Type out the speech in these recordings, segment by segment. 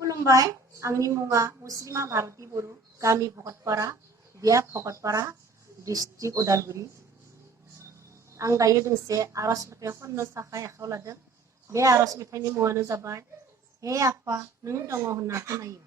खुलुमबाय आंनि मुङा मुस्रिमा भारती बरो गामि भगतपारा बिया भगतपारा डिस्ट्रिक्ट उदालगुरि आं दायो दोंसे आरज मेथाइ खननो थाखाय आखायाव लादों बे आरज मेथाइनि मुङानो जाबाय हे आफा नों दङ होनना खोनायो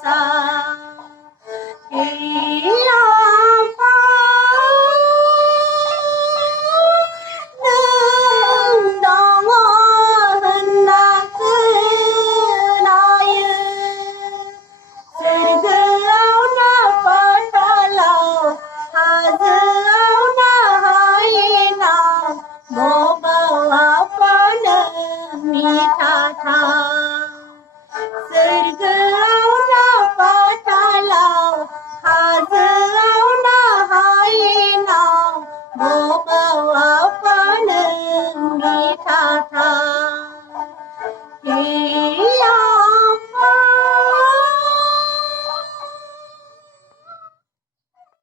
Sa